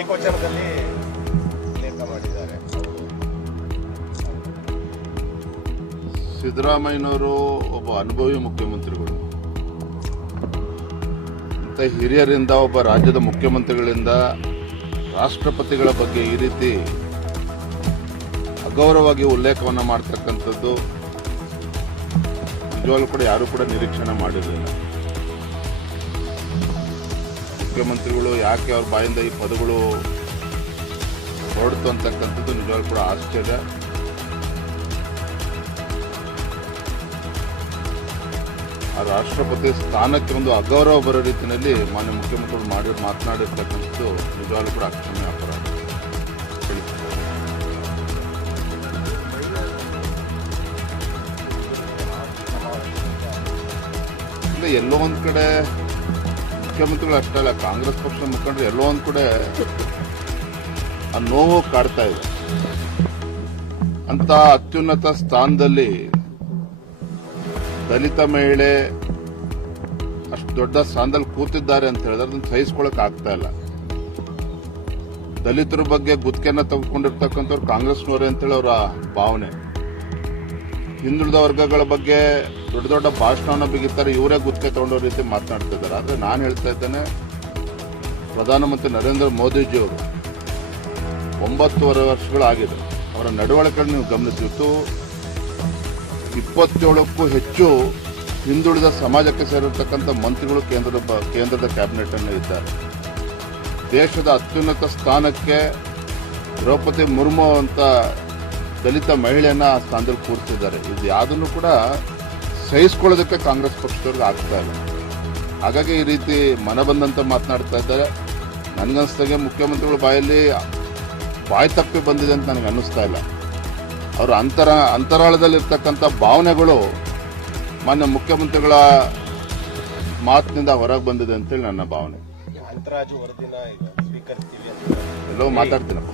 ಏಕವಚನದಲ್ಲಿ ಮಾಡಿದ್ದಾರೆ. ಸಿದ್ದರಾಮಯ್ಯನವರು ಒಬ್ಬ ಅನುಭವಿ ಮುಖ್ಯಮಂತ್ರಿಗಳು. ಅಂತ ಹಿರಿಯರಿಂದ ಒಬ್ಬ ರಾಜ್ಯದ ಮುಖ್ಯಮಂತ್ರಿಗಳಿಂದ ರಾಷ್ಟ್ರಪತಿಗಳ ಬಗ್ಗೆ ಈ ರೀತಿ ಅಗೌರವವಾಗಿ ಉಲ್ಲೇಖವನ್ನು ಮಾಡ್ತಕ್ಕಂಥದ್ದು ನಿಜವಾಗ್ಲೂ ಕೂಡ ಯಾರೂ ಕೂಡ ನಿರೀಕ್ಷಣೆ ಮಾಡಿರಲಿಲ್ಲ. ಮುಖ್ಯಮಂತ್ರಿಗಳು ಯಾಕೆ ಅವ್ರ ಬಾಯಿಂದ ಈ ಪದಗಳು ಹೊರಡ್ತು ಅಂತಕ್ಕಂಥದ್ದು ನಿಜವಾಗ್ಲೂ ಕೂಡ ಆಶ್ಚರ್ಯ. ಆ ರಾಷ್ಟ್ರಪತಿ ಸ್ಥಾನಕ್ಕೆ ಒಂದು ಅಗೌರವ ಬರೋ ರೀತಿಯಲ್ಲಿ ಮಾನ್ಯ ಮುಖ್ಯಮಂತ್ರಿಗಳು ಮಾಡಿ ಮಾತನಾಡಿರ್ತಕ್ಕಂಥದ್ದು ನಿಜವಾಗ್ಲೂ ಕೂಡ ಅಕ್ಷಮ್ಯ ಅಪರಾಧ. ಎಲ್ಲೋ ಒಂದು ಕಡೆ ಮುಖ್ಯಮಂತ್ರಿಗಳು ಅಷ್ಟೇ ಅಲ್ಲ, ಕಾಂಗ್ರೆಸ್ ಪಕ್ಷದ ಮುಖಂಡರು ಎಲ್ಲೋ ಒಂದು ಕಡೆ ಆ ನೋವು ಕಾಡ್ತಾ ಇದೆ. ಅಂತ ಅತ್ಯುನ್ನತ ಸ್ಥಾನದಲ್ಲಿ ದಲಿತ ಮಹಿಳೆ ಅಷ್ಟು ದೊಡ್ಡ ಸ್ಥಾನದಲ್ಲಿ ಕೂತಿದ್ದಾರೆ ಅಂತ ಹೇಳಿದ್ರೆ ಅದನ್ನು ಸಹಿಸ್ಕೊಳಕ್ ಆಗ್ತಾ ಇಲ್ಲ. ದಲಿತರ ಬಗ್ಗೆ ಗುತ್ತಿಗೆನ ತೆಗೆದುಕೊಂಡಿರ್ತಕ್ಕಂಥವ್ರು ಕಾಂಗ್ರೆಸ್ನವರೇ ಅಂತೇಳಿ ಅವರ ಭಾವನೆ. ಹಿಂದುಳಿದ ವರ್ಗಗಳ ಬಗ್ಗೆ ದೊಡ್ಡ ದೊಡ್ಡ ಭಾಷಣವನ್ನು ಬಿಗಿತಾರೆ ಇವರೇ ಗುತ್ತಿಗೆ ತಗೊಂಡೋ ರೀತಿ ಮಾತನಾಡ್ತಾ ಇದ್ದಾರೆ ಆದರೆ ನಾನು ಹೇಳ್ತಾ ಇದ್ದೇನೆ, ಪ್ರಧಾನಮಂತ್ರಿ ನರೇಂದ್ರ ಮೋದಿಜಿಯವರು ಒಂಬತ್ತುವರೆ ವರ್ಷಗಳಾಗಿದೆ. ಅವರ ನಡವಳಿಕೆ ನೀವು ಗಮನಿಸಿತ್ತು ಇಪ್ಪತ್ತೇಳಕ್ಕೂ ಹೆಚ್ಚು ಹಿಂದುಳಿದ ಸಮಾಜಕ್ಕೆ ಸೇರಿರ್ತಕ್ಕಂಥ ಮಂತ್ರಿಗಳು ಕೇಂದ್ರದ ಕೇಂದ್ರದ ಕ್ಯಾಬಿನೆಟ್ ಅನ್ನು ಇದ್ದಾರೆ. ದೇಶದ ಅತ್ಯುನ್ನತ ಸ್ಥಾನಕ್ಕೆ ದ್ರೌಪದಿ ಮುರ್ಮು ಅಂತ ದಲಿತ ಮಹಿಳೆಯನ್ನ ಆ ಸ್ಥಾನದಲ್ಲಿ ಕೂರಿಸಿದ್ದಾರೆ. ಇದು ಯಾವುದನ್ನು ಕೂಡ ಸಹಿಸ್ಕೊಳ್ಳೋದಕ್ಕೆ ಕಾಂಗ್ರೆಸ್ ಪಕ್ಷದವ್ರಿಗೆ ಆಗ್ತಾ ಇಲ್ಲ. ಹಾಗಾಗಿ ಈ ರೀತಿ ಮನ ಬಂದಂತ ಮಾತನಾಡ್ತಾ ಇದ್ದಾರೆ. ನನಗನ್ಸ್ದಾಗೆ ಮುಖ್ಯಮಂತ್ರಿಗಳ ಬಾಯಲ್ಲಿ ಬಾಯಿ ತಪ್ಪಿ ಬಂದಿದೆ ಅಂತ ನನಗೆ ಅನ್ನಿಸ್ತಾ ಇಲ್ಲ. ಅವರ ಅಂತರ ಅಂತರಾಳದಲ್ಲಿರ್ತಕ್ಕಂಥ ಭಾವನೆಗಳು ಮಾನ್ಯ ಮುಖ್ಯಮಂತ್ರಿಗಳ ಮಾತಿನಿಂದ ಹೊರಗೆ ಬಂದಿದೆ ಅಂತೇಳಿ ನನ್ನ ಭಾವನೆ. ಎಲ್ಲೋ ಮಾತಾಡ್ತೀನಪ್ಪ